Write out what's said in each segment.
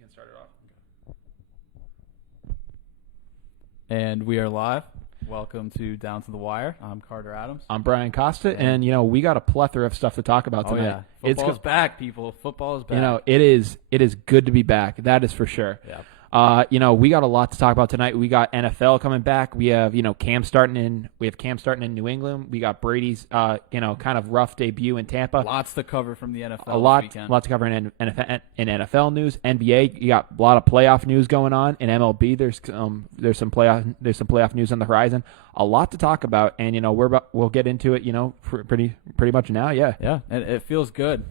can start it off. And we are live. Welcome to Down to the Wire. I'm Carter Adams. I'm Brian Costa, and we got a plethora of stuff to talk about tonight. Oh yeah, football's back, people. Football is back. It is good to be back. That is for sure. Yep. We got a lot to talk about tonight. We got NFL coming back. We have Cam starting in New England. We got Brady's kind of rough debut in Tampa. Lots to cover from the NFL. Lots this weekend. to cover in NFL news. NBA, you got a lot of playoff news going on. In MLB, there's some playoff news on the horizon. A lot to talk about, and we'll get into it. Pretty much now. Yeah. Yeah, and it feels good.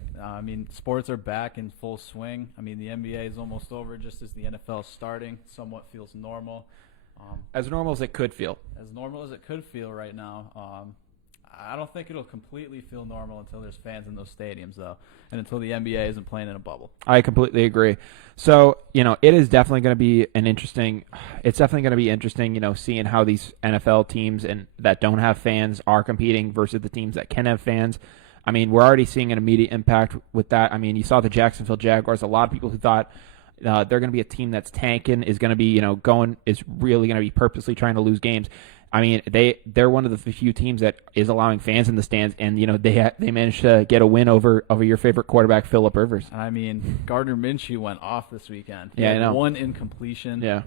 Sports are back in full swing. The NBA is almost over, just as the NFL is starting. Somewhat feels normal. As normal as it could feel. As normal as it could feel right now. I don't think it'll completely feel normal until there's fans in those stadiums, though, and until the NBA isn't playing in a bubble. I completely agree. So, it is definitely going to be interesting, seeing how these NFL teams and that don't have fans are competing versus the teams that can have fans. We're already seeing an immediate impact with that. You saw the Jacksonville Jaguars. A lot of people who thought they're going to be a team that's tanking, is going to be, is really going to be purposely trying to lose games. They're one of the few teams that is allowing fans in the stands, and they managed to get a win over your favorite quarterback, Phillip Rivers. Gardner Minshew went off this weekend. He I had know. One incompletion. Yeah.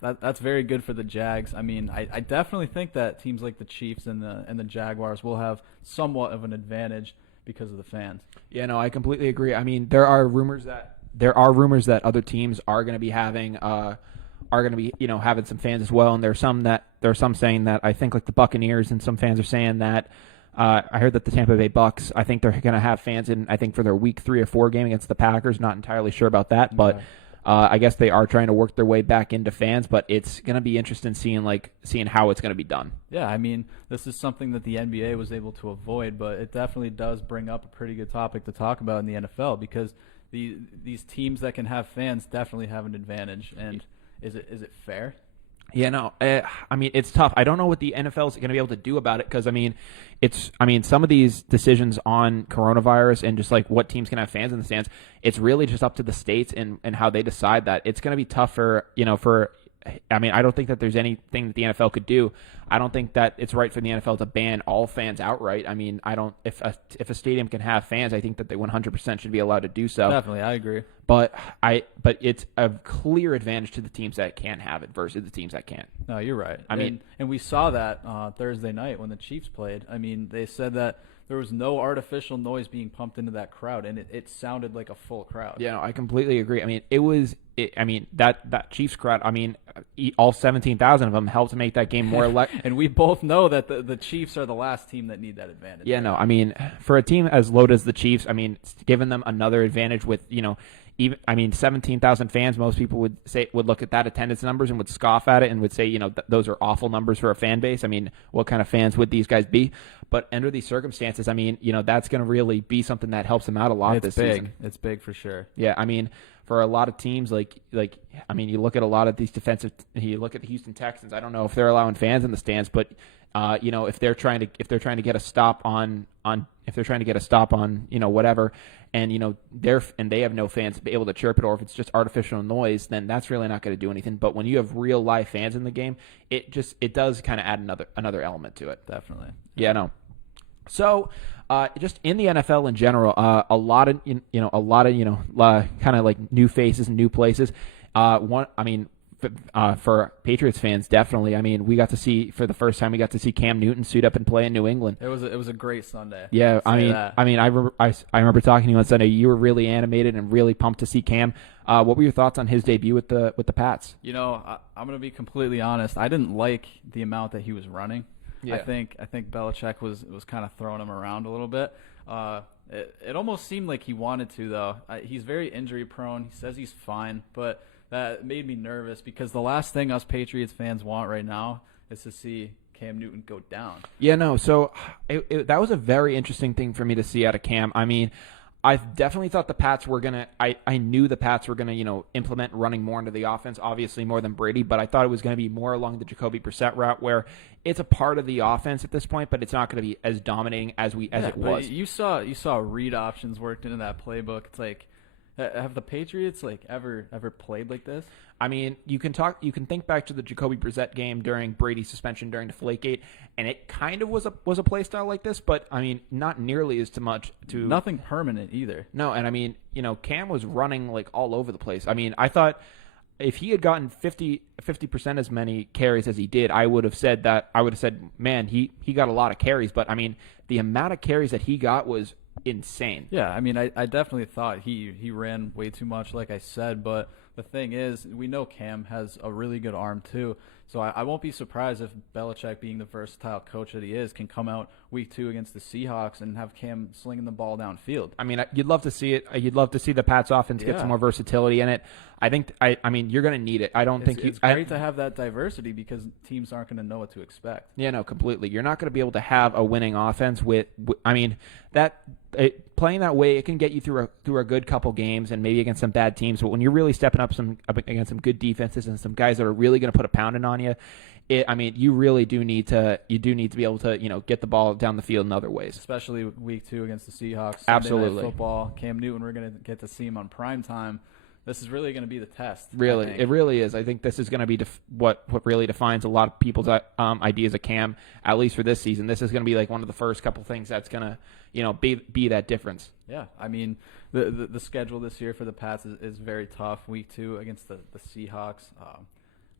That's very good for the Jags. I definitely think that teams like the Chiefs and the Jaguars will have somewhat of an advantage because of the fans. Yeah, no, I completely agree. There are rumors that other teams are going to be having having some fans as well, and there are some saying that, I think, like the Buccaneers, and some fans are saying that I heard that the Tampa Bay Bucks, I think they're going to have fans in, I think, for their week 3 or 4 game against the Packers. Not entirely sure about that, but I guess they are trying to work their way back into fans, but it's going to be interesting seeing how it's going to be done. Yeah, this is something that the NBA was able to avoid, but it definitely does bring up a pretty good topic to talk about in the NFL, because these teams that can have fans definitely have an advantage. And is it fair? Yeah, no. It's tough. I don't know what the NFL is going to be able to do about it, because some of these decisions on coronavirus and just like what teams can have fans in the stands, it's really just up to the states and how they decide that. It's going to be tough I don't think that there's anything that the NFL could do. I don't think that it's right for the NFL to ban all fans outright. If a stadium can have fans, I think that they 100% should be allowed to do so. Definitely, I agree. But it's a clear advantage to the teams that can have it versus the teams that can't. No, you're right. And we saw that Thursday night when the Chiefs played. They said that there was no artificial noise being pumped into that crowd, and it sounded like a full crowd. Yeah, no, I completely agree. That Chiefs crowd, all 17,000 of them helped to make that game more electric. And we both know that the Chiefs are the last team that need that advantage. Yeah, no, for a team as loaded as the Chiefs, giving them another advantage with, 17,000 fans, most people would look at that attendance numbers and would scoff at it and would say, those are awful numbers for a fan base. What kind of fans would these guys be? But under these circumstances, that's going to really be something that helps them out a lot this season. It's big for sure. Yeah, for a lot of teams, you look at a lot of these you look at the Houston Texans. I don't know if they're allowing fans in the stands, but if they're trying to get a stop on whatever, and they have no fans to be able to chirp it, or if it's just artificial noise, then that's really not going to do anything. But when you have real live fans in the game, it does kind of add another element to it. Definitely. Yeah, no. So, just in the NFL in general, a lot of kind of like new faces and new places. For Patriots fans, definitely. We got to see, for the first time, Cam Newton suit up and play in New England. It was a great Sunday. Yeah, I remember talking to you on Sunday. You were really animated and really pumped to see Cam. What were your thoughts on his debut with the Pats? I'm going to be completely honest. I didn't like the amount that he was running. Yeah. I think Belichick was kind of throwing him around a little bit. It almost seemed like he wanted to, though. He's very injury prone. He says he's fine, but that made me nervous, because the last thing us Patriots fans want right now is to see Cam Newton go down. Yeah, no. So that was a very interesting thing for me to see out of Cam. I definitely thought the Pats were going to – I knew the Pats were going to, implement running more into the offense, obviously more than Brady, but I thought it was going to be more along the Jacoby Brissett route, where it's a part of the offense at this point, but it's not going to be as dominating as it was. You saw read options worked into that playbook. It's like Have the Patriots ever played like this? I mean, you can think back to the Jacoby Brissett game during Brady's suspension during Deflategate, and it kind of was a play style like this, but I mean, not nearly as much. Nothing permanent either. No, and I mean, Cam was running all over the place. I mean, I thought if he had gotten 50% as many carries as he did, I would have said, man, he got a lot of carries, but I mean, the amount of carries that he got was insane. Yeah, I mean, I definitely thought he ran way too much, like I said, but the thing is, we know Cam has a really good arm too, so I won't be surprised if Belichick, being the versatile coach that he is, can come out week 2 against the Seahawks and have Cam slinging the ball downfield. I mean, you'd love to see it. You'd love to see the Pats offense get some more versatility in it. I think, I mean, you're going to need it. It's great to have that diversity because teams aren't going to know what to expect. Yeah, no, completely. You're not going to be able to have a winning offense playing that way, it can get you through a good couple games and maybe against some bad teams. But when you're really stepping up against some good defenses and some guys that are really going to put a pounding on you, you really do need to be able to get the ball down the field in other ways. Especially week 2 against the Seahawks. Absolutely. Sunday Night Football. Cam Newton, we're going to get to see him on prime time. This is really going to be the test. Really, it really is. I think this is going to be what really defines a lot of people's ideas of Cam, at least for this season. This is going to be one of the first couple things that's going to be that difference. Yeah, I mean, the schedule this year for the Pats is very tough. Week 2 against the Seahawks.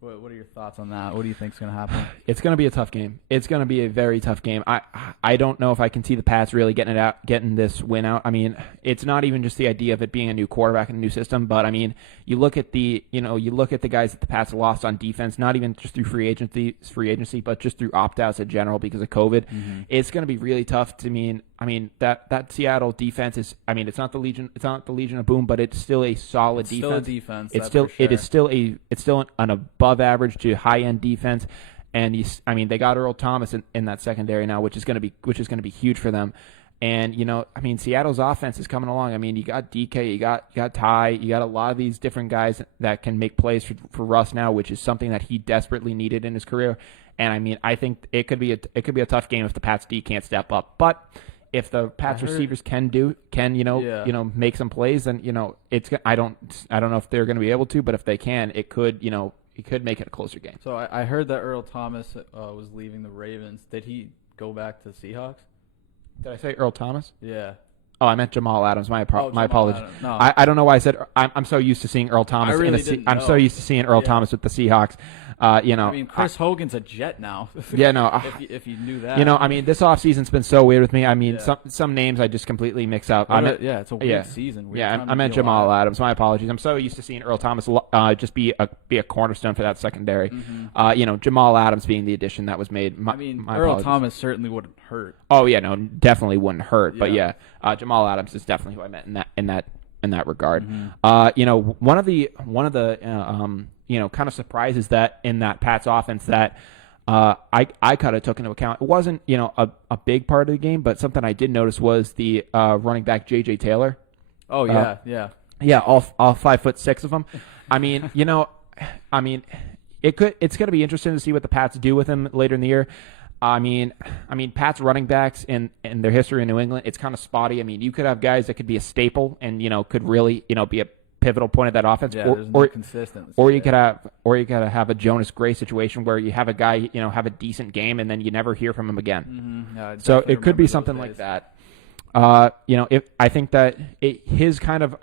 What are your thoughts on that? What do you think is going to happen? It's going to be a tough game. It's going to be a very tough game. I don't know if I can see the Pats really getting this win out. I mean, it's not even just the idea of it being a new quarterback and a new system, but I mean, you look at the guys that the Pats lost on defense, not even just through free agency, but just through opt-outs in general because of COVID. Mm-hmm. It's going to be really tough to that Seattle defense is. I mean, it's not the Legion of Boom, but it's still a solid defense. It's still an above average to high end defense, and they got Earl Thomas in that secondary now, which is going to be huge for them. And Seattle's offense is coming along. I mean, you got DK, you got Ty, you got a lot of these different guys that can make plays for Russ now, which is something that he desperately needed in his career. And I mean, I think it could be a tough game if the Pats D can't step up, but if the Pats receivers can make some plays, then I don't know if they're going to be able to, but if they can, it could make it a closer game. So I heard that Earl Thomas was leaving the Ravens. Did he go back to the Seahawks? Did I say Earl Thomas? Yeah. Oh, I meant Jamal Adams. My apologies. No. I don't know why I said. I'm so used to seeing Earl Thomas. I'm so used to seeing Earl Thomas with the Seahawks. I mean, Chris Hogan's a Jet now. Yeah, no. if you knew that. I mean, this offseason's been so weird with me. I mean, some names I just completely mix up. It's a weird season. I meant Jamal Adams. My apologies. I'm so used to seeing Earl Thomas just be a cornerstone for that secondary. Mm-hmm. Jamal Adams being the addition that was made. Earl Thomas certainly wouldn't hurt. Oh yeah, no, definitely wouldn't hurt. Yeah. But Jamal Adams is definitely who I meant in that regard. Mm-hmm. One of the kind of surprises that in that Pats offense that I kind of took into account. It wasn't a big part of the game, but something I did notice was the running back J.J. Taylor. Oh yeah, all 5'6" of them. I mean, it's going to be interesting to see what the Pats do with him later in the year. I mean, Pat's running backs in their history in New England, it's kind of spotty. I mean, you could have guys that could be a staple and could really be a pivotal point of that offense, or consistency. Or you could have a Jonas Gray situation where you have a guy have a decent game and then you never hear from him again. Mm-hmm. Yeah, so it could be something like that. If I think that his kind of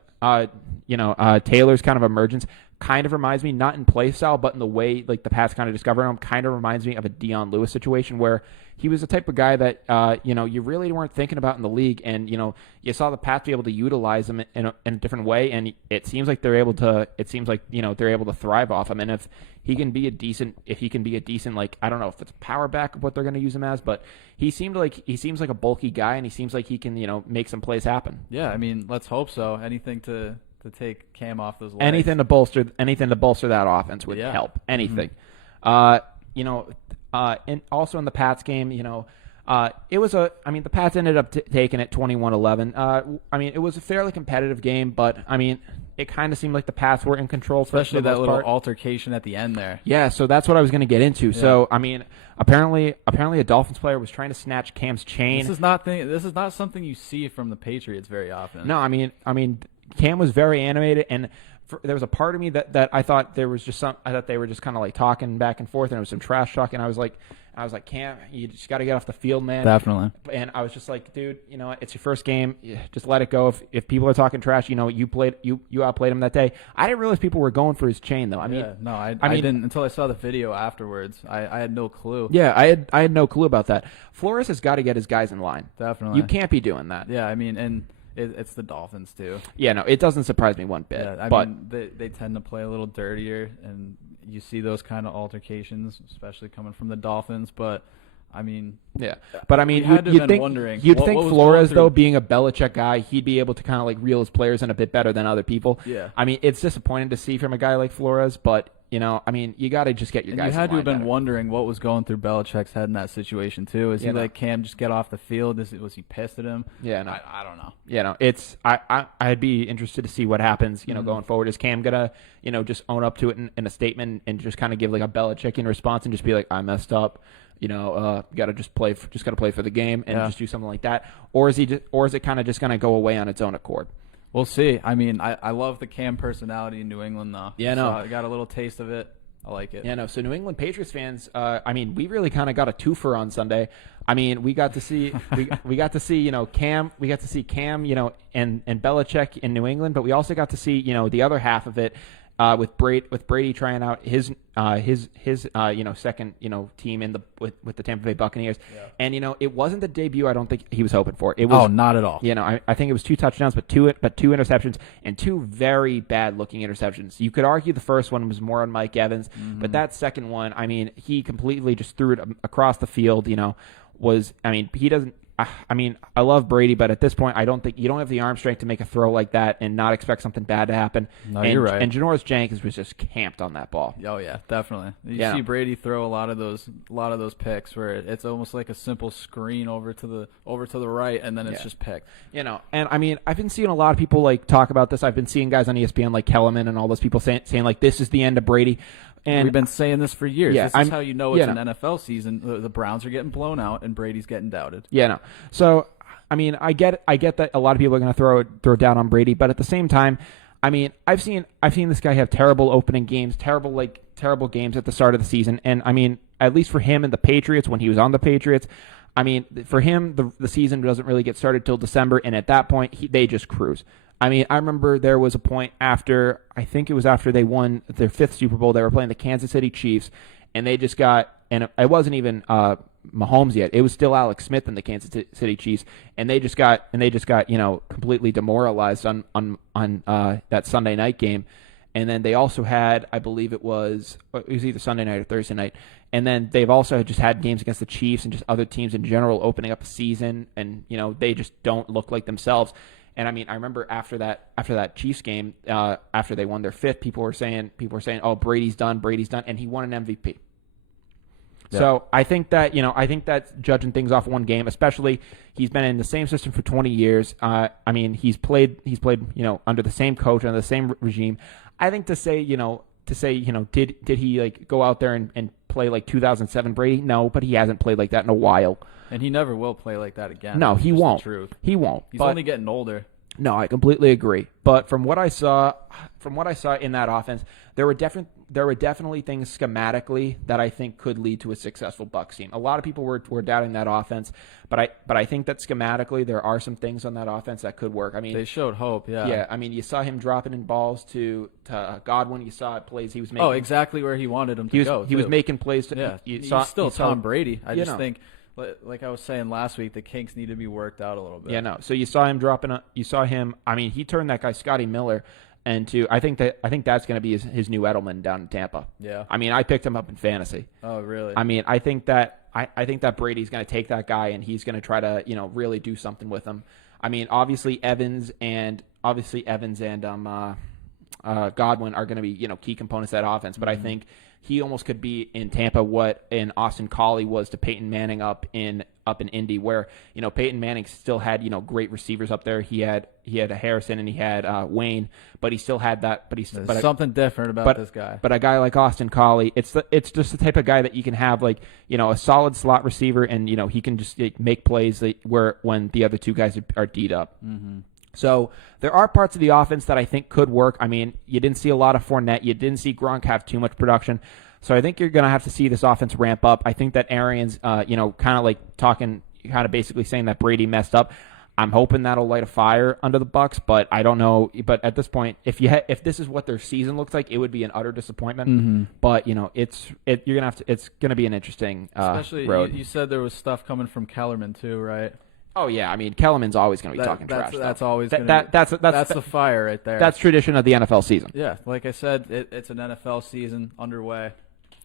Taylor's kind of emergence kind of reminds me, not in play style, but in the way the Pats kind of discovered him, kind of reminds me of a Dion Lewis situation where he was the type of guy that you really weren't thinking about in the league, and you saw the Pats be able to utilize him in a different way, and it seems like they're able to. It seems like they're able to thrive off him, and if he can be a decent, I don't know if it's power back of what they're going to use him as, but he seems like a bulky guy, and he seems like he can make some plays happen. Yeah, I mean, let's hope so. Anything to take Cam off those legs. Anything to bolster that offense would help. Anything. Mm-hmm. And also in the Pats game, it was the Pats ended up taking it 21-11. It was a fairly competitive game, but it kind of seemed like the Pats were in control, especially that little altercation at the end there. Yeah, so that's what I was going to get into. Yeah. So apparently a Dolphins player was trying to snatch Cam's chain. This is not something you see from the Patriots very often. No, Cam was very animated, and there was a part of me that I thought there was just I thought they were just kind of like talking back and forth, and it was some trash talk, and I was like, Cam, you just got to get off the field, man. Definitely. And I was just like, dude, you know, it's your first game. Just let it go. If people are talking trash, you know, you outplayed him that day. I didn't realize people were going for his chain, though. I mean, I didn't until I saw the video afterwards. I had no clue. Yeah, I had no clue about that. Flores has got to get his guys in line. Definitely. You can't be doing that. Yeah, I mean, and it's the Dolphins too. Yeah, no, it doesn't surprise me one bit. Yeah, I mean, they tend to play a little dirtier, and you see those kind of altercations, especially coming from the Dolphins. But I mean, yeah, but I mean, you'd think Flores, though, being a Belichick guy, he'd be able to kind of like reel his players in a bit better than other people. Yeah, I mean, it's disappointing to see from a guy like Flores, but you know, I mean, you got to just get your guys. You had to have been better. wondering what was going through Belichick's head in that situation too. Is he like Cam just get off the field? Was he pissed at him? Yeah, no, I don't know. Yeah, no, it's I'd be interested to see what happens. You know, going forward, is Cam gonna just own up to it in a statement and just kind of give like a Belichickian response and just be like, I messed up. You know, got to just got to play for the game and just do something like that, or is it kind of just going to go away on its own accord? We'll see. I mean, I love the Cam personality in New England, though. Yeah, no, I got a little taste of it. I like it. Yeah, no. So New England Patriots fans, I mean, we really kind of got a twofer on Sunday. I mean, we got to see we got to see Cam, and Belichick in New England, but we also got to see the other half of it. With Brady trying out his second team with the Tampa Bay Buccaneers, and it wasn't the debut I don't think he was hoping for. It was not at all. I think it was 2 touchdowns, but two interceptions and 2 very bad looking interceptions. You could argue the first one was more on Mike Evans, but that second one, I mean, he completely just threw it across the field. He doesn't. I mean, I love Brady, but at this point, I don't think you don't have the arm strength to make a throw like that and not expect something bad to happen. No, you're right. And Janoris Jenkins was just camped on that ball. Oh yeah, definitely. You see Brady throw a lot of those picks where it's almost like a simple screen over to the right, and then it's just picked. And I mean, I've been seeing a lot of people like talk about this. I've been seeing guys on ESPN like Kellerman and all those people saying like this is the end of Brady. And we've been saying this for years. Yeah, this is how you know it's an NFL season. The Browns are getting blown out, and Brady's getting doubted. Yeah, no. So, I mean, I get that a lot of people are going to throw down on Brady, but at the same time, I mean, I've seen this guy have terrible opening games, terrible games at the start of the season, and I mean, at least for him and the Patriots when he was on the Patriots, I mean, for him the season doesn't really get started till December, and at that point they just cruise. I mean, I remember there was a point after they won their 5th Super Bowl, they were playing the Kansas City Chiefs, and they just got, and it wasn't even Mahomes yet. It was still Alex Smith and the Kansas City Chiefs, and they just got completely demoralized on that Sunday night game. And then they also had, I believe it was either Sunday night or Thursday night. And then they've also just had games against the Chiefs and just other teams in general opening up a season, and they just don't look like themselves. And I mean, I remember after that Chiefs game, after they won their 5th, people were saying, "Oh, Brady's done," and he won an MVP. Yep. So I think that's judging things off one game, especially he's been in the same system for 20 years. I mean, he's played under the same coach, under the same regime. I think to say did he like go out there and play like 2007 Brady? No, but he hasn't played like that in a while. And he never will play like that again. No, he won't. The truth. He won't. He's only getting older. No, I completely agree. But from what I saw in that offense, there were definitely things schematically that I think could lead to a successful Bucs team. A lot of people were doubting that offense, but I think that schematically there are some things on that offense that could work. I mean, they showed hope. Yeah. Yeah. I mean, you saw him dropping in balls to Godwin. You saw plays he was making. Oh, exactly where he wanted him to go. He was making plays. He's still Tom Brady. I just think. Like I was saying last week, the kinks need to be worked out a little bit. Yeah, no. So you saw him I mean, he turned that guy Scotty Miller into. I think that's going to be his new Edelman down in Tampa. Yeah. I mean, I picked him up in fantasy. Oh, really? I mean, I think that Brady's going to take that guy and he's going to try to really do something with him. I mean, obviously Evans and Godwin are going to be key components of that offense, but I think he almost could be in Tampa what an Austin Collie was to Peyton Manning up in Indy, where Peyton Manning still had great receivers up there. He had a Harrison and he had Wayne, but he still had that. But there's something different about this guy. But a guy like Austin Collie, it's just the type of guy that you can have a solid slot receiver, and he can just make plays when the other two guys are D'd up. Mm-hmm. So there are parts of the offense that I think could work. I mean, you didn't see a lot of Fournette. You didn't see Gronk have too much production. So I think you're going to have to see this offense ramp up. I think that Arians, kind of like talking, kind of basically saying that Brady messed up. I'm hoping that'll light a fire under the Bucs, but I don't know. But at this point, if this is what their season looks like, it would be an utter disappointment. Mm-hmm. But it's gonna be an interesting especially road. You said there was stuff coming from Kellerman too, right? Oh yeah, I mean Kellerman's always gonna be talking trash. That's always that's the fire right there. That's tradition of the NFL season. Yeah, like I said, it's an NFL season underway.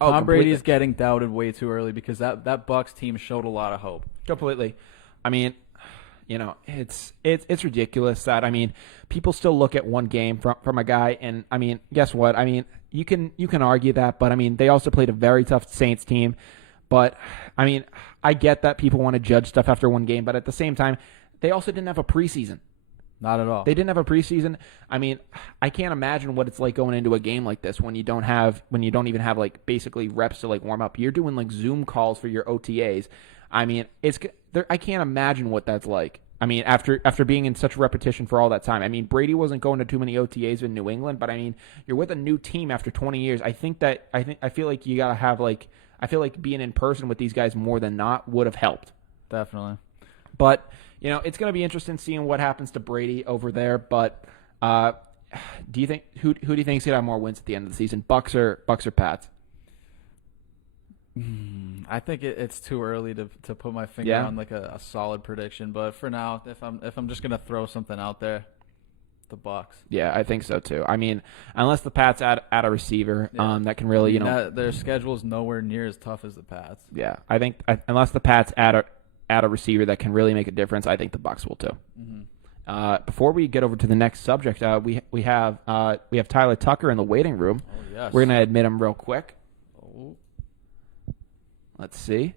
Oh, Tom completely. Brady is getting doubted way too early because that Bucs team showed a lot of hope. Completely. I mean, it's ridiculous that people still look at one game from a guy, and I mean, guess what? I mean, you can argue that, but I mean, they also played a very tough Saints team. But I mean, I get that people want to judge stuff after one game, but at the same time, they also didn't have a preseason. Not at all. They didn't have a preseason. I mean, I can't imagine what it's like going into a game like this when you don't even have like basically reps to like warm up. You're doing like Zoom calls for your OTAs. I mean, I can't imagine what that's like. I mean, after being in such repetition for all that time. I mean, Brady wasn't going to too many OTAs in New England, but I mean, you're with a new team after 20 years. I feel like you gotta have like. I feel like being in person with these guys more than not would have helped. Definitely. But, it's going to be interesting seeing what happens to Brady over there. But do you think who do you think is going to have more wins at the end of the season, Bucs or Pats? I think it's too early to put my finger on like a solid prediction. But for now, if I'm just going to throw something out there, the Bucs. Yeah, I think so too. I mean, unless the Pats add a receiver that can really, their schedule is nowhere near as tough as the Pats. Yeah, I think unless the Pats add a receiver that can really make a difference, I think the Bucs will too. Mm-hmm. Before we get over to the next subject, we have Tyler Tucker in the waiting room. Oh yes. We're gonna admit him real quick. Oh. Let's see.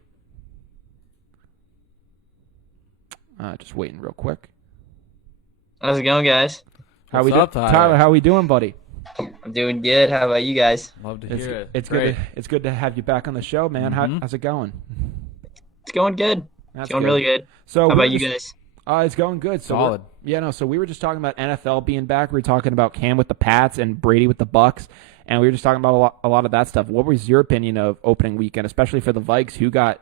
Just waiting real quick. How's it going, guys? What's up, Tyler? How we doing, buddy? I'm doing good. How about you guys? Love to hear it. It's good. It's good to have you back on the show, man. Mm-hmm. How's it going? It's going good. That's It's going good. really good. So How about you guys? It's going good. Solid. So we were just talking about NFL being back. We were talking about Cam with the Pats and Brady with the Bucs, and we were just talking about a lot of that stuff. What was your opinion of opening weekend, especially for the Vikes, who got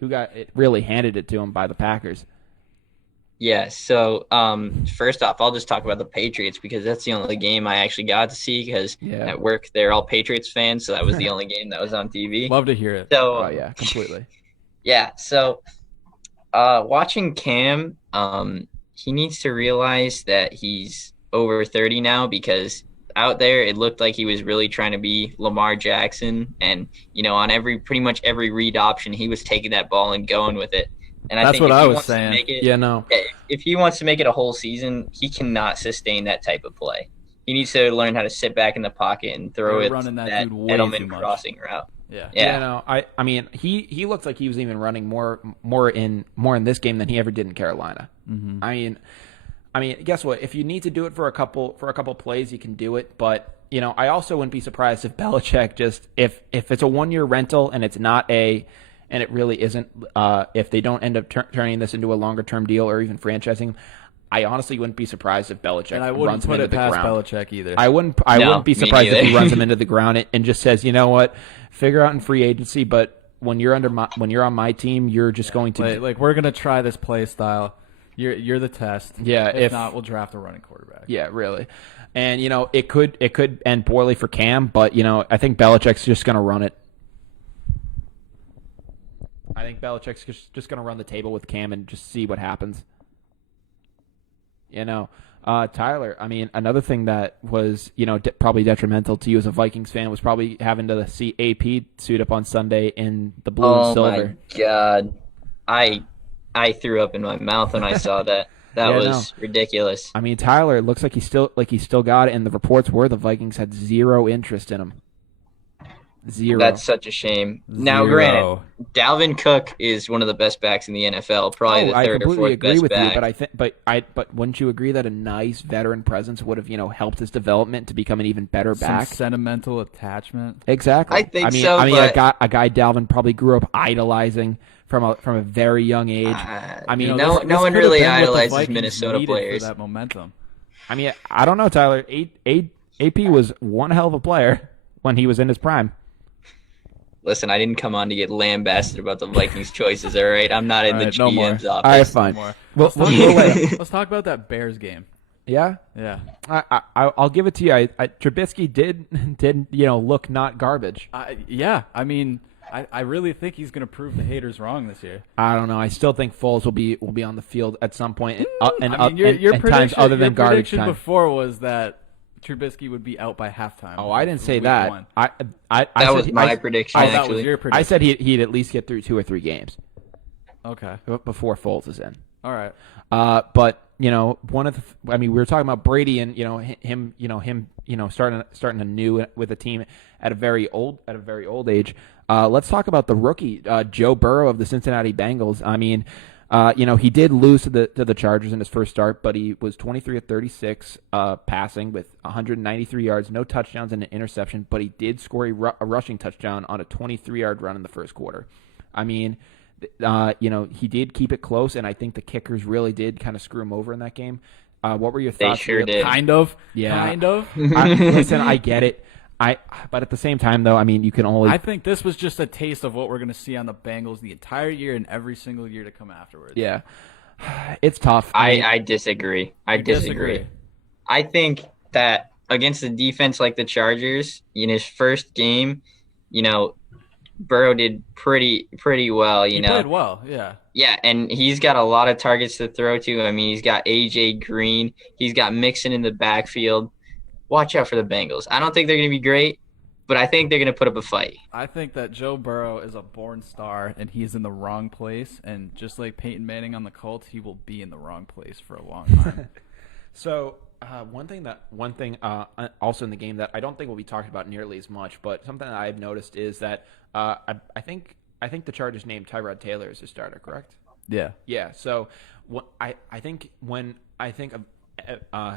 it really handed it to them by the Packers? Yeah, so first off, I'll just talk about the Patriots because that's the only game I actually got to see because at work they're all Patriots fans, so that was the only game that was on TV. Love to hear it. So, oh, yeah, completely. Yeah, so watching Cam, he needs to realize that he's over 30 now because out there it looked like he was really trying to be Lamar Jackson, and on pretty much every read option he was taking that ball and going with it. And that's what I was saying. If he wants to make it a whole season, he cannot sustain that type of play. He needs to learn how to sit back in the pocket and throw it running that dude way Edelman too much. crossing route. Yeah. I mean, he looked like he was even running more in this game than he ever did in Carolina. Mm-hmm. I mean, guess what? If you need to do it for a couple plays, you can do it. But I also wouldn't be surprised if Belichick just if it's a 1-year rental and it's not and it really isn't. If they don't end up turning this into a longer-term deal or even franchising him, I honestly wouldn't be surprised if Belichick runs him into the ground. Belichick either. I wouldn't be surprised if he runs him into the ground and just says, you know what, figure out in free agency. But when you're on my team, you're just going to like we're gonna try this play style. You're the test. Yeah. If not, we'll draft a running quarterback. Yeah, really. And it could end poorly for Cam, but I think Belichick's just gonna run it. I think Belichick's just going to run the table with Cam and just see what happens. Tyler, I mean, another thing that was, probably detrimental to you as a Vikings fan was probably having to see AP suit up on Sunday in the blue and silver. Oh, my God. I threw up in my mouth when I saw that. That was ridiculous. I mean, Tyler, it looks like he still got it, and the reports were the Vikings had zero interest in him. Zero. That's such a shame. Now, granted, Dalvin Cook is one of the best backs in the NFL, probably the I third or completely fourth agree best with you, back. but I think, but wouldn't you agree that a nice veteran presence would have, helped his development to become an even better back? Some sentimental attachment. Exactly. I think I mean, but a guy Dalvin probably grew up idolizing from a very young age. I mean, no one could have really been what the idolizes Vikings Minnesota needed players. for that momentum. I mean, I don't know, Tyler. AP was one hell of a player when he was in his prime. Listen, I didn't come on to get lambasted about the Vikings' choices, all right? I'm not in the GM's office. All right, fine. No Well, let's talk about that Bears game. Yeah? Yeah. I'll give it to you. Trubisky did look not garbage. Yeah. I mean, I really think he's going to prove the haters wrong this year. I don't know. I still think Foles will be on the field at some point, Your times other than garbage prediction time. Before was that Trubisky would be out by halftime. Oh, I didn't say that. One. That was my prediction. Oh, actually, that was your prediction. I said he'd at least get through 2 or 3 games. Okay. Before Foles is in. All right. But we were talking about Brady and him starting anew with a team at a very old age. Let's talk about the rookie Joe Burrow of the Cincinnati Bengals. I mean, he did lose to the Chargers in his first start, but he was 23 of 36 passing with 193 yards, no touchdowns and an interception, but he did score a rushing touchdown on a 23-yard run in the first quarter. I mean, he did keep it close, and I think the kickers really did kind of screw him over in that game. What were your thoughts? They sure did. Kind of. Yeah. Kind of. Listen, I get it. But at the same time, though, I mean, you can only. I think this was just a taste of what we're going to see on the Bengals the entire year and every single year to come afterwards. Yeah, it's tough. I disagree. I disagree. I think that against a defense like the Chargers, in his first game, Burrow did pretty well. He did well. Yeah. Yeah, and he's got a lot of targets to throw to. I mean, he's got AJ Green. He's got Mixon in the backfield. Watch out for the Bengals. I don't think they're going to be great, but I think they're going to put up a fight. I think that Joe Burrow is a born star, and he's in the wrong place. And just like Peyton Manning on the Colts, he will be in the wrong place for a long time. So one thing also in the game that I don't think will be talked about nearly as much, but something that I've noticed is that I think the Chargers named Tyrod Taylor as a starter, correct? Yeah. Yeah. So I think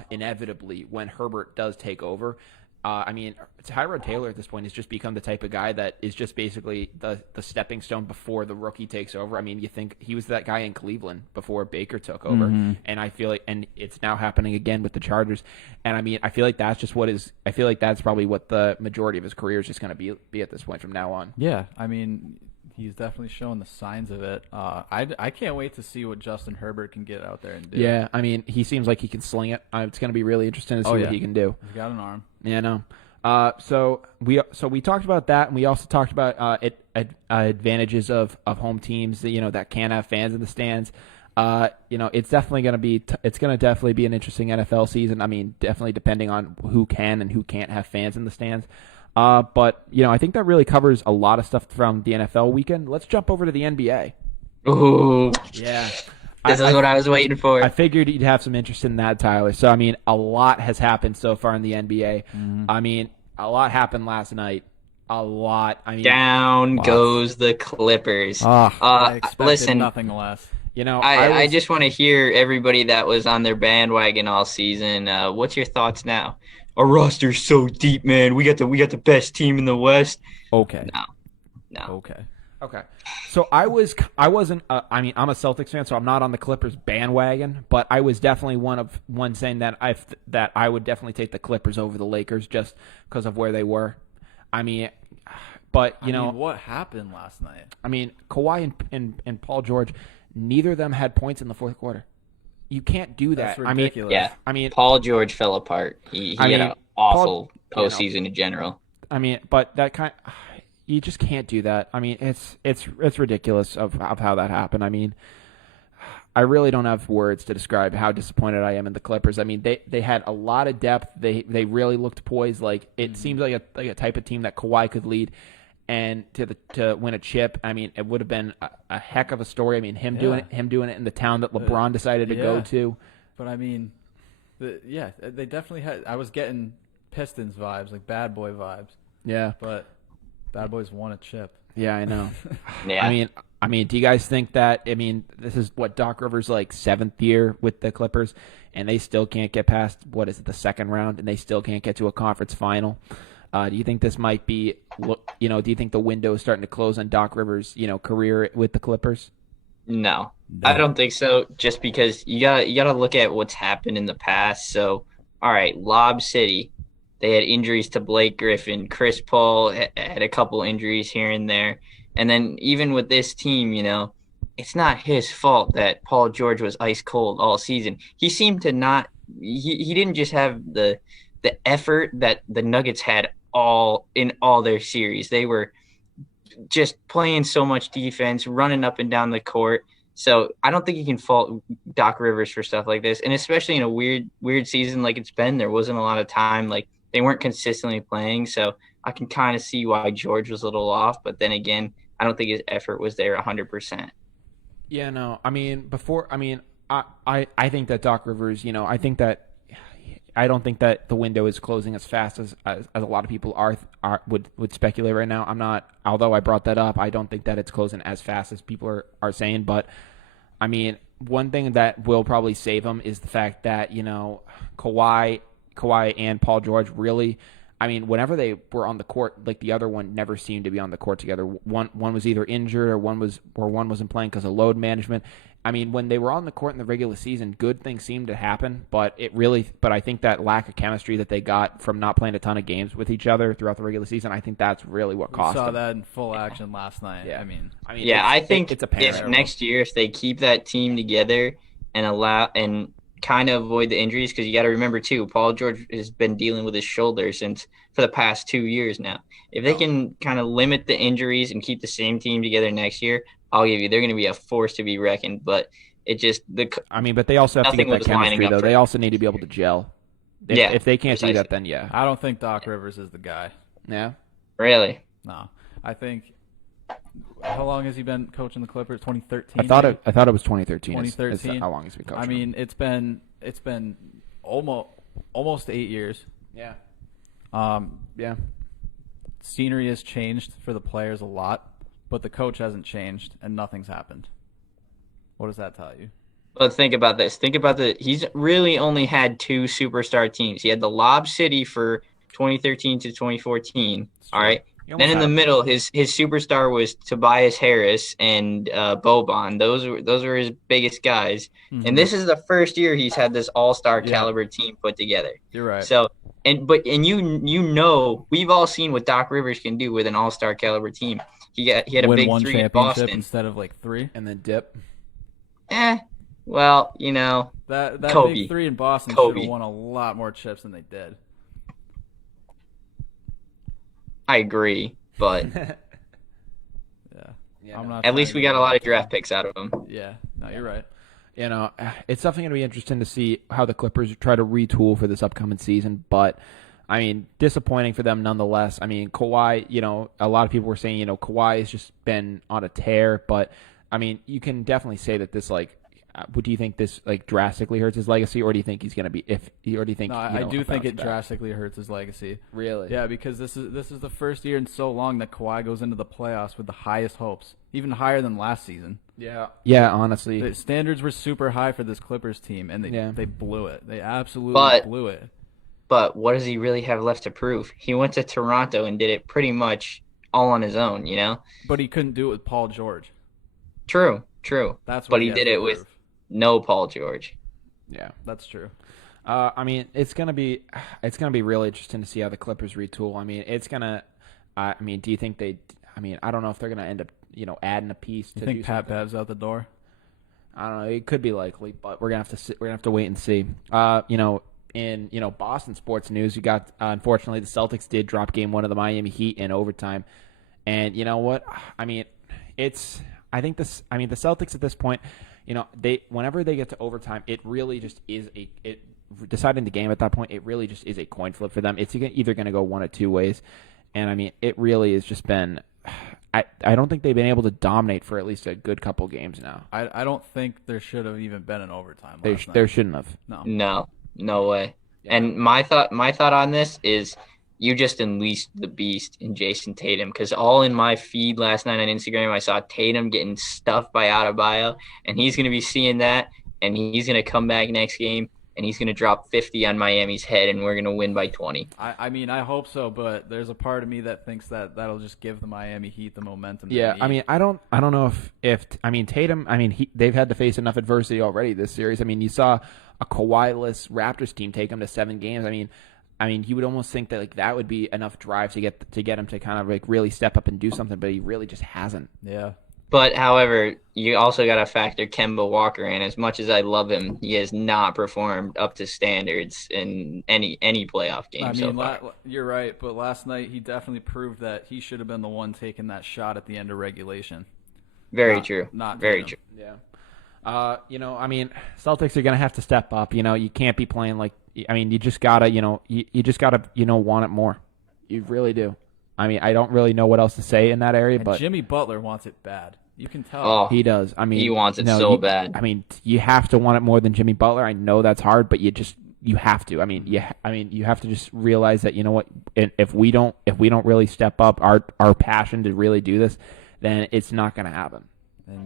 inevitably when Herbert does take over, Tyrod Taylor at this point has just become the type of guy that is just basically the stepping stone before the rookie takes over. I mean, you think he was that guy in Cleveland before Baker took over, and I feel like, and it's now happening again with the Chargers. And I mean, I feel like that's probably what the majority of his career is just going to be at this point from now on. Yeah, I mean, he's definitely showing the signs of it. I can't wait to see what Justin Herbert can get out there and do. Yeah, I mean, he seems like he can sling it. It's going to be really interesting to see what he can do. He's got an arm. Yeah, no. So we talked about that, and we also talked about advantages of home teams that can have fans in the stands. It's definitely going to be definitely be an interesting NFL season. I mean, definitely depending on who can and who can't have fans in the stands. But I think that really covers a lot of stuff from the NFL weekend. Let's jump over to the NBA. Ooh, yeah. This is what I was waiting for. I figured you'd have some interest in that, Tyler. So, I mean, a lot has happened so far in the NBA. Mm-hmm. I mean, a lot happened last night. A lot. I mean, down goes the Clippers. I expected listen, nothing less. I just want to hear everybody that was on their bandwagon all season. What's your thoughts now? Our roster's so deep, man. We got the best team in the West. Okay. No. Okay. So I'm a Celtics fan, so I'm not on the Clippers bandwagon, but I was definitely one saying that I would definitely take the Clippers over the Lakers just because of where they were. I mean, but what happened last night? I mean, Kawhi and Paul George, neither of them had points in the fourth quarter. You can't do that. That's ridiculous. I mean, Paul George fell apart. He had an awful postseason in general. I mean, but that you just can't do that. I mean, it's ridiculous of how that happened. I mean, I really don't have words to describe how disappointed I am in the Clippers. I mean, they had a lot of depth. They really looked poised. Like it seems like a type of team that Kawhi could lead, and to win a chip. I mean, it would have been a heck of a story. I mean, him doing it in the town that LeBron decided to go to. But I mean, they definitely had. I was getting Pistons vibes, like bad boy vibes. Yeah, but Bad boys won a chip. Yeah, I know. Yeah. I mean, do you guys think that? I mean, this is what Doc Rivers' like 7th year with the Clippers, and they still can't get past what is it, the second round, and they still can't get to a conference final. Do you think this might be, do you think the window is starting to close on Doc Rivers' career with the Clippers? No, I don't think so. Just because you gotta look at what's happened in the past. So, all right, Lob City, they had injuries to Blake Griffin. Chris Paul had a couple injuries here and there, and then even with this team, it's not his fault that Paul George was ice cold all season. He seemed to not. He didn't just have the effort that the Nuggets had all their series. They were just playing so much defense, running up and down the court. So I don't think you can fault Doc Rivers for stuff like this. And especially in a weird season like it's been, there wasn't a lot of time. Like they weren't consistently playing. So I can kind of see why George was a little off. But then again, I don't think his effort was there 100%. Yeah, no. I mean, I think that Doc Rivers, I don't think that the window is closing as fast as a lot of people would speculate right now. I'm not, although I brought that up, I don't think that it's closing as fast as people are saying. But I mean, one thing that will probably save him is the fact that Kawhi and Paul George really. I mean, whenever they were on the court, like the other one never seemed to be on the court together. One was either injured or one wasn't playing because of load management. I mean, when they were on the court in the regular season, good things seemed to happen, but I think that lack of chemistry that they got from not playing a ton of games with each other throughout the regular season, I think that's really what cost them. We saw that in full action last night. Yeah. I mean, I think it's apparent. if next year, if they keep that team together and kind of avoid the injuries, because you got to remember too, Paul George has been dealing with his shoulder for the past 2 years now. If they can kind of limit the injuries and keep the same team together next year, I'll give you, they're going to be a force to be reckoned. But it just but they also have to get that chemistry though. They also need to be able to gel. If they can't do that, then yeah. I don't think Doc Rivers is the guy. Yeah. Really? No, I think. How long has he been coaching the Clippers? 2013. I thought it was 2013. 2013. How long has he been coaching? I mean, it's been almost 8 years. Yeah. Yeah. Scenery has changed for the players a lot, but the coach hasn't changed, and nothing's happened. What does that tell you? But think about this. He's really only had 2 superstar teams. He had the Lob City for 2013 to 2014. All right. Then in the middle, his superstar was Tobias Harris and Boban. Those were his biggest guys. Mm-hmm. And this is the first year he's had this all-star caliber team put together. You're right. So we've all seen what Doc Rivers can do with an all-star caliber team. He had a big 3 in Boston instead of like 3, and then dip. Well, that Kobe. big 3 in Boston should have won a lot more chips than they did. I agree, but yeah. At least we got a lot of draft picks out of him. Yeah, no, you're right. It's definitely going to be interesting to see how the Clippers try to retool for this upcoming season, but I mean, disappointing for them nonetheless. I mean, Kawhi, a lot of people were saying, Kawhi has just been on a tear, but I mean, you can definitely say that this do you think this drastically hurts his legacy, or do you think he's going to be? I do think it drastically hurts his legacy. Really? Yeah, because this is the first year in so long that Kawhi goes into the playoffs with the highest hopes, even higher than last season. Yeah. Yeah, honestly, the standards were super high for this Clippers team, and they blew it. They absolutely blew it. But what does he really have left to prove? He went to Toronto and did it pretty much all on his own, But he couldn't do it with Paul George. True. That's what he did it with no Paul George. Yeah, that's true. I mean, it's gonna be really interesting to see how the Clippers retool. I mean, do you think they? I mean, I don't know if they're gonna end up, adding a piece. You think Pat Bev's out the door? I don't know. It could be likely, but we're gonna have to wait and see. In Boston sports news, you got unfortunately the Celtics did drop Game 1 of the Miami Heat in overtime, and you know what? I mean, the Celtics at this point. Whenever they get to overtime, it really just is deciding the game at that point. It really just is a coin flip for them. It's either going to go one of 2 ways, and I mean, it really has just been. I don't think they've been able to dominate for at least a good couple games now. I don't think there should have even been an overtime. There shouldn't have. No way. Yeah. And my thought on this is you just unleashed the beast in Jason Tatum, because all in my feed last night on Instagram, I saw Tatum getting stuffed by Adebayo, and he's going to be seeing that, and he's going to come back next game, and he's going to drop 50 on Miami's head, and we're going to win by 20. I mean, I hope so, but there's a part of me that thinks that that'll just give the Miami Heat the momentum. Yeah, I mean, I don't know if I mean Tatum. I mean, they've had to face enough adversity already this series. I mean, you saw a Kawhi-less Raptors team take them to 7 games. I mean, you would almost think that like that would be enough drive to get him to kind of like really step up and do something, but he really just hasn't. Yeah. But however, you also got to factor Kemba Walker in. As much as I love him, he has not performed up to standards in any playoff game. I mean, so far. You're right, but last night he definitely proved that he should have been the one taking that shot at the end of regulation. Very true. Not very true. Yeah. I mean, Celtics are gonna have to step up. You can't be playing like. I mean, you just gotta, you just gotta, want it more. You really do. I mean, I don't really know what else to say in that area, but Jimmy Butler wants it bad. You can tell. Oh, he does. I mean, he wants it so bad. I mean, you have to want it more than Jimmy Butler. I know that's hard, but you have to. I mean, you have to just realize that what, if we don't really step up our passion to really do this, then it's not going to happen.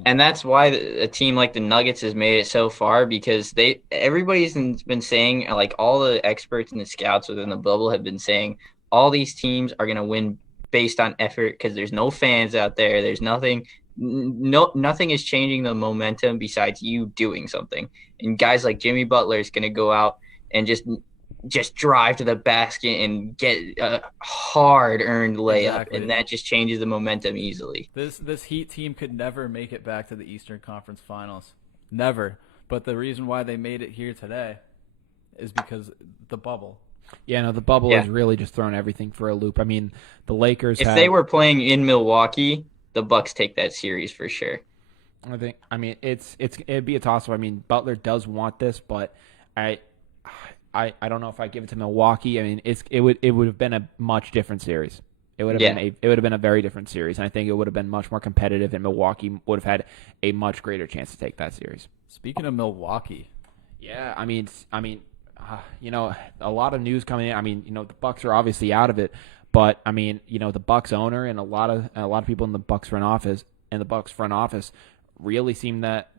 And that's why a team like the Nuggets has made it so far, because everybody's been saying, like all the experts and the scouts within the bubble have been saying, all these teams are going to win based on effort because there's no fans out there. There's nothing is changing the momentum besides you doing something. And guys like Jimmy Butler is going to go out and just drive to the basket and get a hard-earned layup, exactly. And that just changes the momentum easily. This Heat team could never make it back to the Eastern Conference Finals. Never. But the reason why they made it here today is because the bubble. Yeah, no, the bubble has really just thrown everything for a loop. I mean, the Lakers if they were playing in Milwaukee, the Bucks take that series for sure. I mean, it'd be a toss-up. I mean, Butler does want this, but I don't know if I give it to Milwaukee. I mean, it would have been a much different series. It would have been a very different series, and I think it would have been much more competitive, and Milwaukee would have had a much greater chance to take that series. Speaking of Milwaukee, yeah, I mean, a lot of news coming in. I mean, the Bucks are obviously out of it, but I mean, the Bucks owner and a lot of people in the Bucks front office really seem that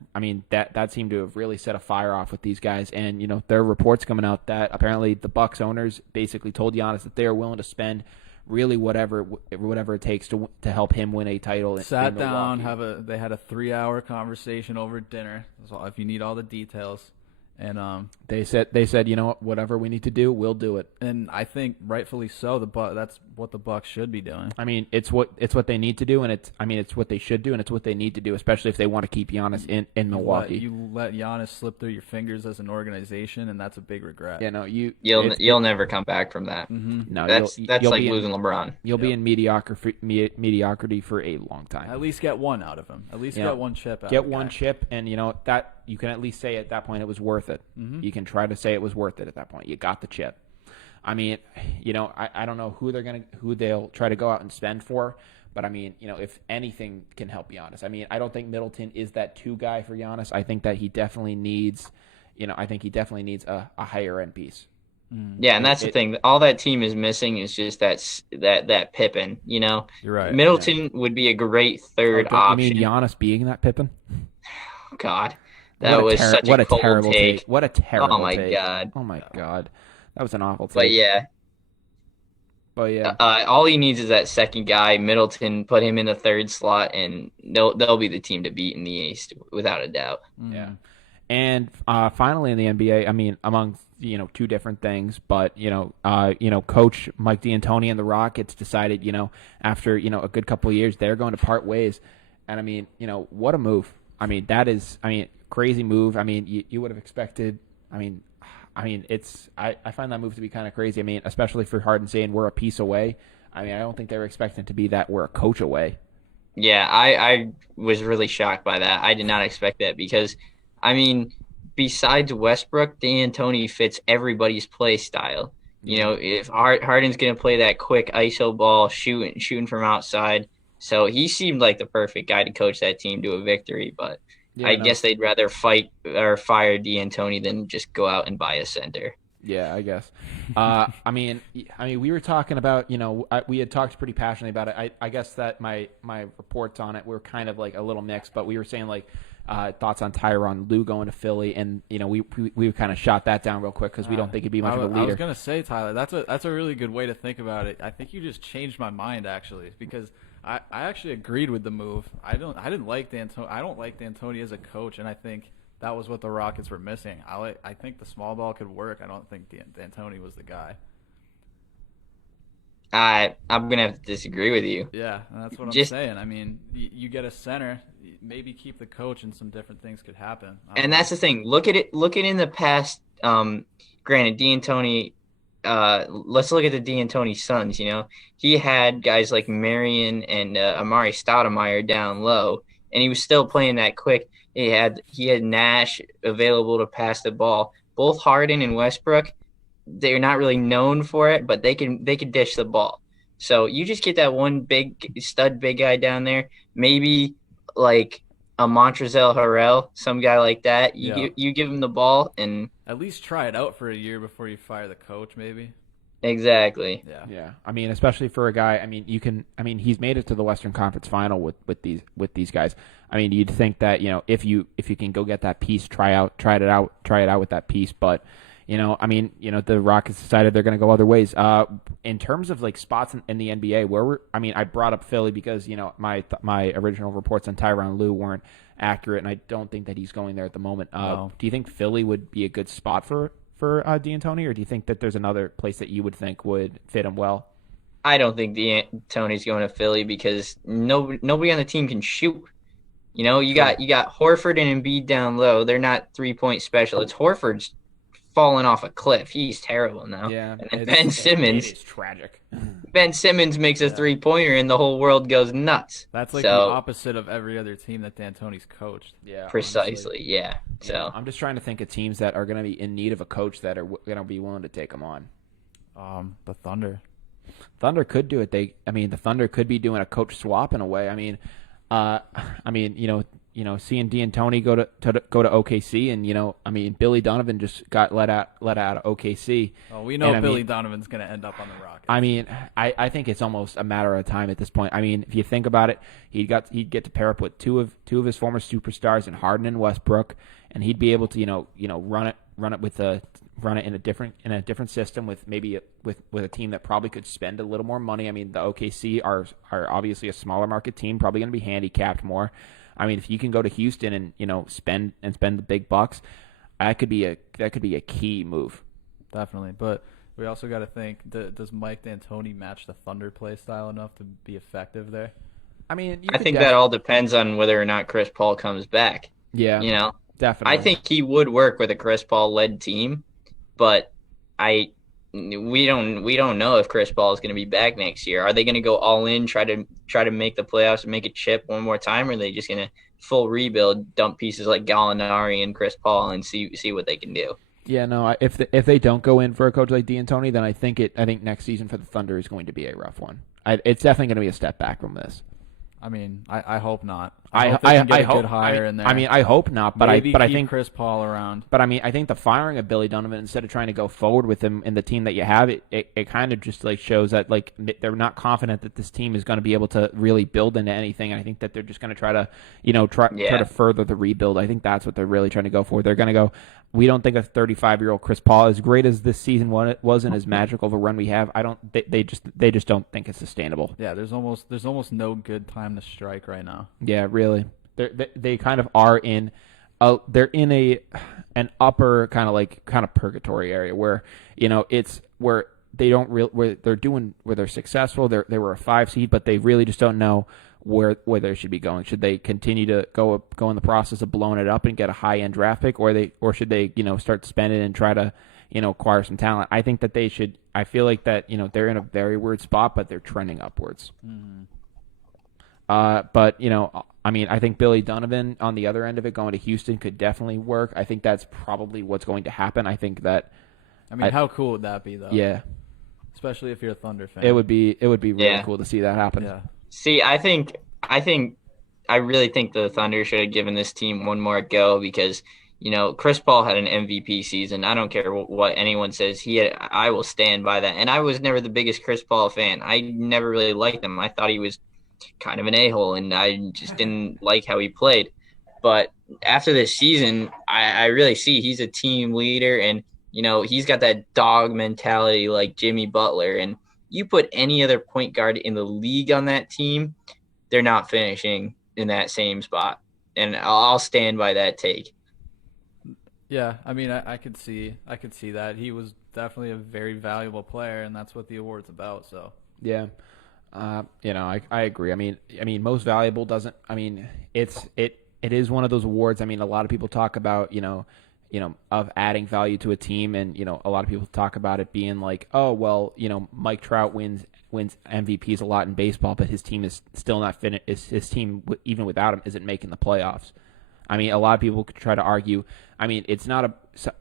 seemed to have really set a fire off with these guys. And there are reports coming out that apparently the Bucks owners basically told Giannis that they are willing to spend really whatever it takes to help him win a title. Sat down, they had a 3-hour conversation over dinner. So if you need all the details. And they said, whatever we need to do, we'll do it. And I think rightfully so. That's what the Bucks should be doing. I mean, it's what they need to do, and it's what they should do, and it's what they need to do, especially if they want to keep Giannis in Milwaukee. You let Giannis slip through your fingers as an organization, and that's a big regret. Yeah, no, you'll never come back from that. Mm-hmm. No, that's like losing LeBron. You'll be in mediocrity for a long time. At least get one out of him. At least get one chip out. Get one chip, and that you can at least say at that point it was worth it. Mm-hmm. You can try to say it was worth it at that point. You got the chip. I mean, I don't know who they'll try to go out and spend for, but I mean, if anything can help Giannis. I mean, I don't think Middleton is that 2 guy for Giannis. I think that he definitely needs, a higher end piece. Yeah, and that's the thing. All that team is missing is just that Pippen. You're right. Middleton would be a great third option. You mean Giannis being that Pippen? God. That was such a terrible take. What a terrible take. God. Oh, my God. That was an awful take. But yeah. All he needs is that second guy, Middleton, put him in the third slot, and they'll be the team to beat in the East, without a doubt. Yeah. And finally in the NBA, I mean, among, 2 different things, but, Coach Mike D'Antoni and the Rockets decided, after, a good couple of years, they're going to part ways. And, I mean, what a move. I mean, that is, crazy move. I mean, you would have expected. I mean, I find that move to be kind of crazy. I mean, especially for Harden saying we're a piece away. I mean, I don't think they were expecting to be that we're a coach away. Yeah, I was really shocked by that. I did not expect that because, I mean, besides Westbrook, D'Antoni fits everybody's play style. If Harden's going to play that quick ISO ball, shooting from outside, so he seemed like the perfect guy to coach that team to a victory, but. Yeah, I guess they'd rather fight or fire D'Antoni than just go out and buy a center. Yeah, I guess. We were talking about, we had talked pretty passionately about it. I guess that my reports on it were kind of like a little mixed, but we were saying like thoughts on Tyronn Lue going to Philly, and we kind of shot that down real quick because we don't think he'd be much of a leader. I was gonna say, Tyler, that's a really good way to think about it. I think you just changed my mind actually, because I actually agreed with the move. I don't like D'Antoni as a coach, and I think that was what the Rockets were missing. I think the small ball could work. I don't think D'Antoni was the guy. I'm gonna have to disagree with you. Yeah, that's what I'm saying. I mean, you get a center, maybe keep the coach, and some different things could happen. And that's the thing. Look at it. Look at in the past. Granted, D'Antoni. Let's look at the D'Antoni Suns. He had guys like Marion and Amari Stoudemire down low, and he was still playing that quick. He had Nash available to pass the ball. Both Harden and Westbrook, they're not really known for it, but they can dish the ball. So you just get that one big guy down there, maybe like a Montrezl Harrell, some guy like that. You give him the ball and at least try it out for a year before you fire the coach, maybe. Exactly. Yeah. I mean, especially for a guy. I mean, he's made it to the Western Conference Final with these guys. I mean, you'd think that if you can go get that piece, try it out with that piece. But the Rockets decided they're going to go other ways. In terms of like spots in the NBA, I brought up Philly because my original reports on Tyronn Lue weren't accurate, and I don't think that he's going there at the moment. No. Do you think Philly would be a good spot for D'Antoni, or do you think that there's another place that you would think would fit him well? I don't think D'Antoni's going to Philly because nobody on the team can shoot. You got Horford and Embiid down low. They're not 3-point specialists. Horford's fallen off a cliff. He's terrible now. Yeah, and Ben Simmons. It's tragic. Ben Simmons makes a 3-pointer and the whole world goes nuts. That's like the opposite of every other team that D'Antoni's coached. Yeah, precisely. Honestly. Yeah. So I'm just trying to think of teams that are going to be in need of a coach that are going to be willing to take him on. The Thunder. Thunder could do it. The Thunder could be doing a coach swap in a way. Seeing D'Antoni go to OKC, and Billy Donovan just got let out of OKC. Oh, we know Billy Donovan's going to end up on the Rockets. I think it's almost a matter of time at this point. If you think about it, he'd get to pair up with two of his former superstars in Harden and Westbrook, and he'd be able to run it in a different system with maybe with a team that probably could spend a little more money. The OKC are obviously a smaller market team, probably going to be handicapped more. If you can go to Houston and spend the big bucks, that could be a key move. Definitely, but we also got to think: does Mike D'Antoni match the Thunder play style enough to be effective there? I think that all depends on whether or not Chris Paul comes back. Yeah, definitely. I think he would work with a Chris Paul led team, but we don't know if Chris Paul is going to be back next year. Are they going to go all in, try to make the playoffs and make a chip one more time, or are they just going to full rebuild, dump pieces like Gallinari and Chris Paul and see what they can do? Yeah, no. If they don't go in for a coach like D'Antoni, then I think next season for the Thunder is going to be a rough one. It's definitely going to be a step back from this. I hope not. I hope I get a hope good hire in there. I hope not, but Maybe I keep think Chris Paul around. But I think the firing of Billy Donovan, instead of trying to go forward with him in the team that you have, it kind of just like shows that like they're not confident that this team is going to be able to really build into anything. I think that they're just going to try to try to further the rebuild. I think that's what they're really trying to go for. They're going to go, we don't think a 35-year-old Chris Paul, as great as this season was and as magical of a run we have, they just don't think it's sustainable. Yeah, there's almost no good time to strike right now. Yeah, really. They kind of are in they're in an upper kind of purgatory area where it's where they don't where they're successful. They were a 5 seed, but they really just don't know where they should be going. Should they continue to go in the process of blowing it up and get a high end draft pick, or should they start spending and try to acquire some talent? I think that they should. I feel like that they're in a very weird spot, but they're trending upwards. Mm-hmm. But I think Billy Donovan on the other end of it, going to Houston, could definitely work. I think that's probably what's going to happen. I think that. How cool would that be, though? Yeah. Especially if you're a Thunder fan. It would be really cool to see that happen. Yeah. See, I really think the Thunder should have given this team one more go because Chris Paul had an MVP season. I don't care what anyone says. I will stand by that. And I was never the biggest Chris Paul fan. I never really liked him. I thought he was kind of an a-hole, and I just didn't like how he played. But after this season, I really see he's a team leader, and he's got that dog mentality like Jimmy Butler. And you put any other point guard in the league on that team, they're not finishing in that same spot. And I'll stand by that take. Yeah, I mean, I could see that he was definitely a very valuable player, and that's what the award's about. So Yeah. I agree. I mean, most valuable doesn't. I mean, it is one of those awards. I mean, a lot of people talk about of adding value to a team, and a lot of people talk about it being like, oh well, Mike Trout wins MVPs a lot in baseball, but his team is still not finished. His team, even without him, isn't making the playoffs. I mean, a lot of people could try to argue. I mean, it's not a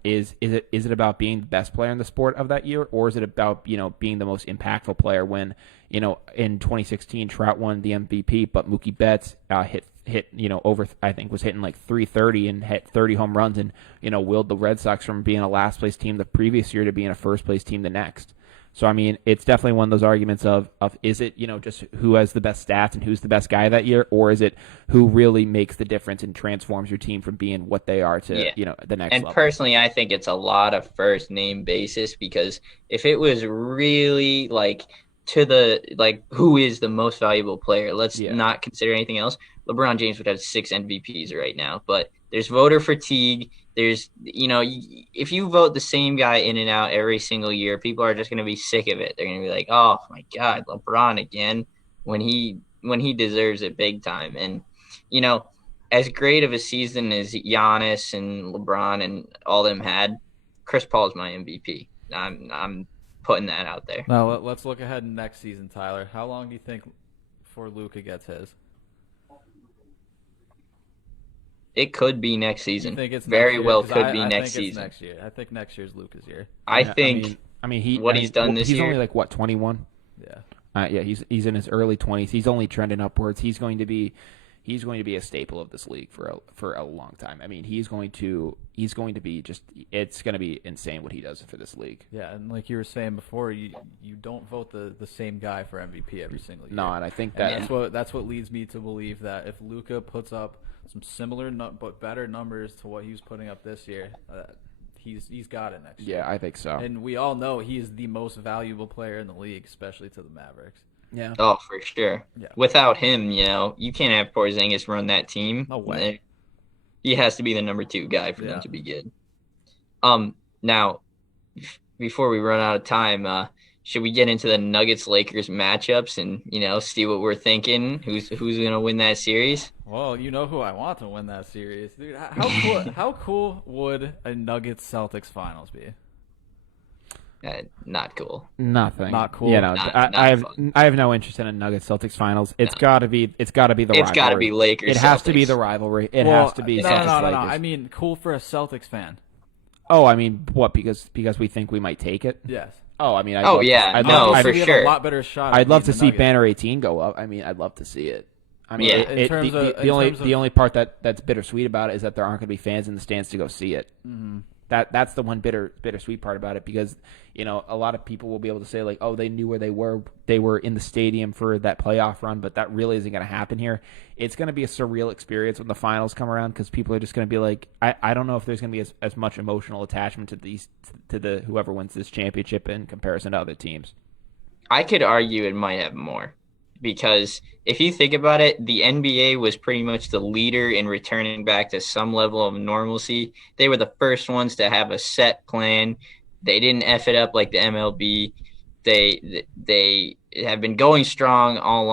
is it about being the best player in the sport of that year, or is it about being the most impactful player? When in 2016 Trout won the MVP, but Mookie Betts hit over, I think was hitting like 330 and hit 30 home runs, and willed the Red Sox from being a last place team the previous year to being a first place team the next. So, I mean, it's definitely one of those arguments of is it, just who has the best stats and who's the best guy that year, or is it who really makes the difference and transforms your team from being what they are to, the next and level. Personally, I think it's a lot of first name basis, because if it was really like who is the most valuable player, let's not consider anything else. LeBron James would have 6 MVPs right now, but there's voter fatigue. There's, if you vote the same guy in and out every single year, people are just going to be sick of it. They're going to be like, oh my God, LeBron again, when he deserves it big time. And, as great of a season as Giannis and LeBron and all them had, Chris Paul is my MVP. I'm putting that out there. Now let's look ahead next season, Tyler. How long do you think before Luka gets his? It could be next season. You think it's very next well year? could be I next think season. It's next year. I think next year's Luka's year. I think. He's done this year. He's only like 21. Yeah. He's in his early 20s. He's only trending upwards. He's going to be a staple of this league for a long time. I mean, he's going to be just, it's going to be insane what he does for this league. Yeah, and like you were saying before, you don't vote the same guy for MVP every single year. No, and I think that's what leads me to believe that if Luka puts up some similar but better numbers to what he was putting up this year, he's got it next year. Yeah, I think so. And we all know he is the most valuable player in the league, especially to the Mavericks. Yeah. Oh, for sure. Yeah. Without him, you can't have Porzingis run that team. No way. He has to be the number 2 guy for them to be good. Now, before we run out of time, should we get into the Nuggets-Lakers matchups and, see what we're thinking? Who's going to win that series? Well, you know who I want to win that series. Dude, how cool would a Nuggets-Celtics finals be? Not cool. Nothing. Not cool. I have no interest in a Nuggets Celtics finals. It's got to be the rivalry. It's got to be Lakers. It has to be the rivalry. It has to be. No. Lakers. I mean, cool for a Celtics fan. Oh, I mean, what? Because we think we might take it. Yes. Oh, I mean, for sure. A lot better shot. I'd love to see Banner 18 go up. I mean, I'd love to see it. I mean, the only part that's bittersweet about it is that there aren't going to be fans in the stands to go see it. Mm-hmm. That's the one bittersweet part about it, because a lot of people will be able to say like, oh, they knew where they were in the stadium for that playoff run, but that really isn't going to happen here. It's going to be a surreal experience when the finals come around, because people are just going to be like, I don't know if there's going to be as much emotional attachment to the whoever wins this championship in comparison to other teams. I could argue it might have more, because if you think about it, the NBA was pretty much the leader in returning back to some level of normalcy. They were the first ones to have a set plan. They didn't F it up like the MLB. They have been going strong all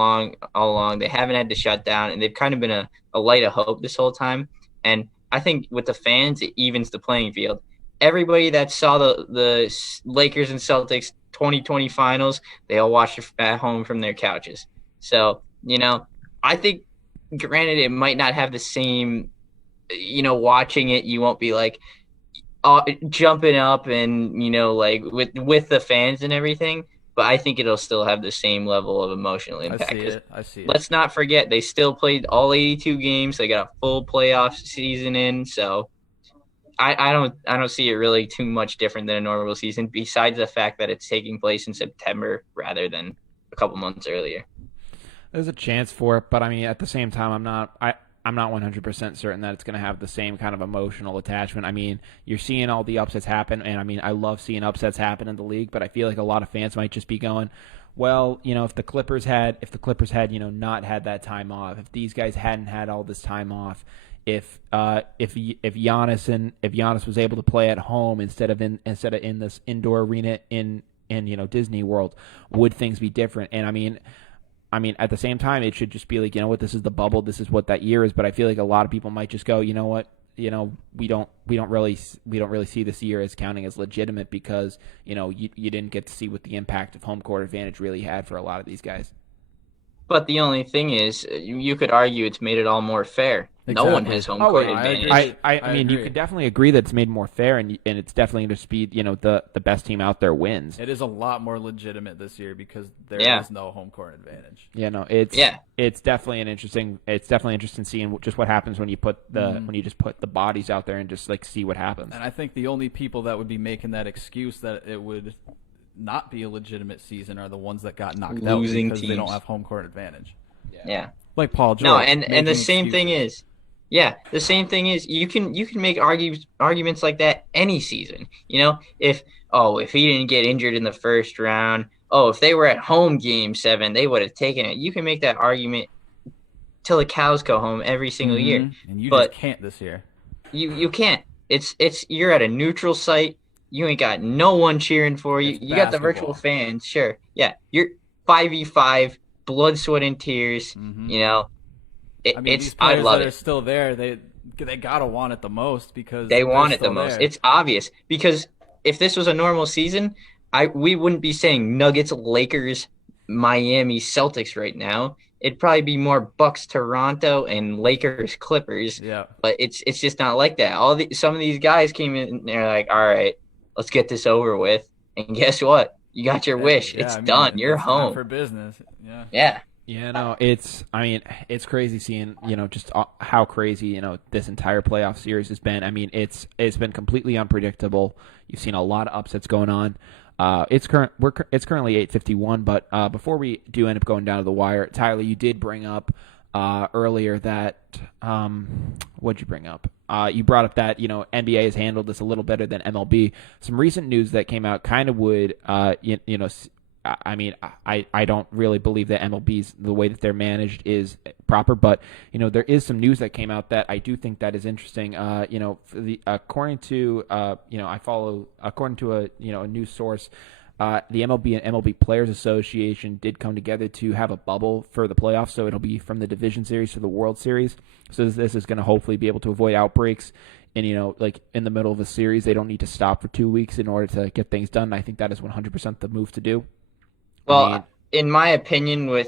along. They haven't had to shut down, and they've kind of been a light of hope this whole time. And I think with the fans, it evens the playing field. Everybody that saw the Lakers and Celtics 2020 finals, they all watched it at home from their couches. So, I think, granted, it might not have the same, watching it, you won't be like jumping up and, like with the fans and everything, but I think it'll still have the same level of emotional impact. I see it. Let's not forget, they still played all 82 games. They got a full playoff season in. So, I don't see it really too much different than a normal season, besides the fact that it's taking place in September rather than a couple months earlier. There's a chance for it, but I mean, at the same time, I'm not 100% certain that it's going to have the same kind of emotional attachment. I mean, you're seeing all the upsets happen, and I mean, I love seeing upsets happen in the league, but I feel like a lot of fans might just be going, well, if the Clippers had, not had that time off, if these guys hadn't had all this time off, if Giannis was able to play at home instead of in this indoor arena in Disney World, would things be different? And at the same time, it should just be like, this is the bubble. This is what that year is. But I feel like a lot of people might just go, you know what, we don't really see this year as counting as legitimate because you didn't get to see what the impact of home court advantage really had for a lot of these guys. But the only thing is, you could argue it's made it all more fair. Exactly. No one has home court advantage. I mean, you could definitely agree that it's made more fair, and it's definitely going to be, the best team out there wins. It is a lot more legitimate this year because there is no home court advantage. It's definitely interesting seeing just what happens when you put when you just put the bodies out there and just like see what happens. And I think the only people that would be making that excuse that it would not be a legitimate season are the ones that got knocked out because they don't have home court advantage. Yeah. Like Paul George. No, and the same thing is, you can make arguments like that any season. If he didn't get injured in the first round, if they were at home game 7, they would have taken it. You can make that argument till the cows go home every single year. And you just can't this year. You can't. You're at a neutral site. You ain't got no one cheering for you. You got the virtual fans, sure. Yeah, you're 5v5, blood, sweat, and tears. These players that are still there, they gotta want it the most because they want it the most. It's obvious because if this was a normal season, we wouldn't be saying Nuggets, Lakers, Miami, Celtics right now. It'd probably be more Bucks, Toronto, and Lakers, Clippers. Yeah, but it's just not like that. Some of these guys came in and they're like, all right, let's get this over with. And guess what? You got your wish. It's done. You're home for business. Yeah. Yeah, no, it's crazy seeing, just how crazy, this entire playoff series has been. I mean, it's been completely unpredictable. You've seen a lot of upsets going on. It's currently 8:51, but before we do end up going down to the wire, Tyler, you did bring up earlier that what'd you bring up? You brought up that NBA has handled this a little better than MLB. Some recent news that came out kind of would I mean, I don't really believe that MLB's the way that they're managed is proper, but there is some news that came out that I do think that is interesting. According to a news source, the MLB and MLB Players Association did come together to have a bubble for the playoffs, so it'll be from the Division Series to the World Series. So this is going to hopefully be able to avoid outbreaks. And, like in the middle of a series, they don't need to stop for 2 weeks in order to get things done. I think that is 100% the move to do. Well, in my opinion, with